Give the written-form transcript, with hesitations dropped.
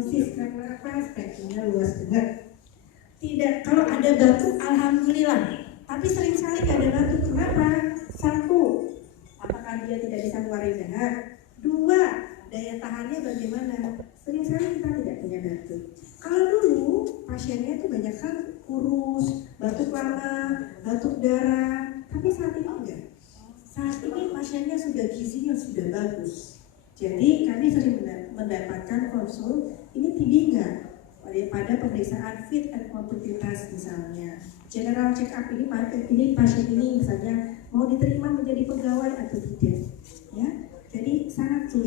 diagnosis karena apa? Spektrumnya luas banget. Tidak, kalau ada batuk alhamdulillah, tapi sering sekali ada batuk. Kenapa? Satu, apakah dia tidak bisa mengeluarkan dahak? Dua, daya tahannya bagaimana? Sering sekali kita tidak punya batuk. Kalau dulu pasiennya tuh banyak kan kurus, batuk lama, batuk darah, tapi saat ini enggak. Saat ini pasiennya sudah gizinya sudah bagus. Jadi kami sering mendapatkan konsul, ini TB enggak? Pada pemeriksaan fit and kompetibilitas misalnya. General check up ini pasien ini misalnya mau diterima menjadi pegawai atau tidak. Ya, jadi sangat sulit.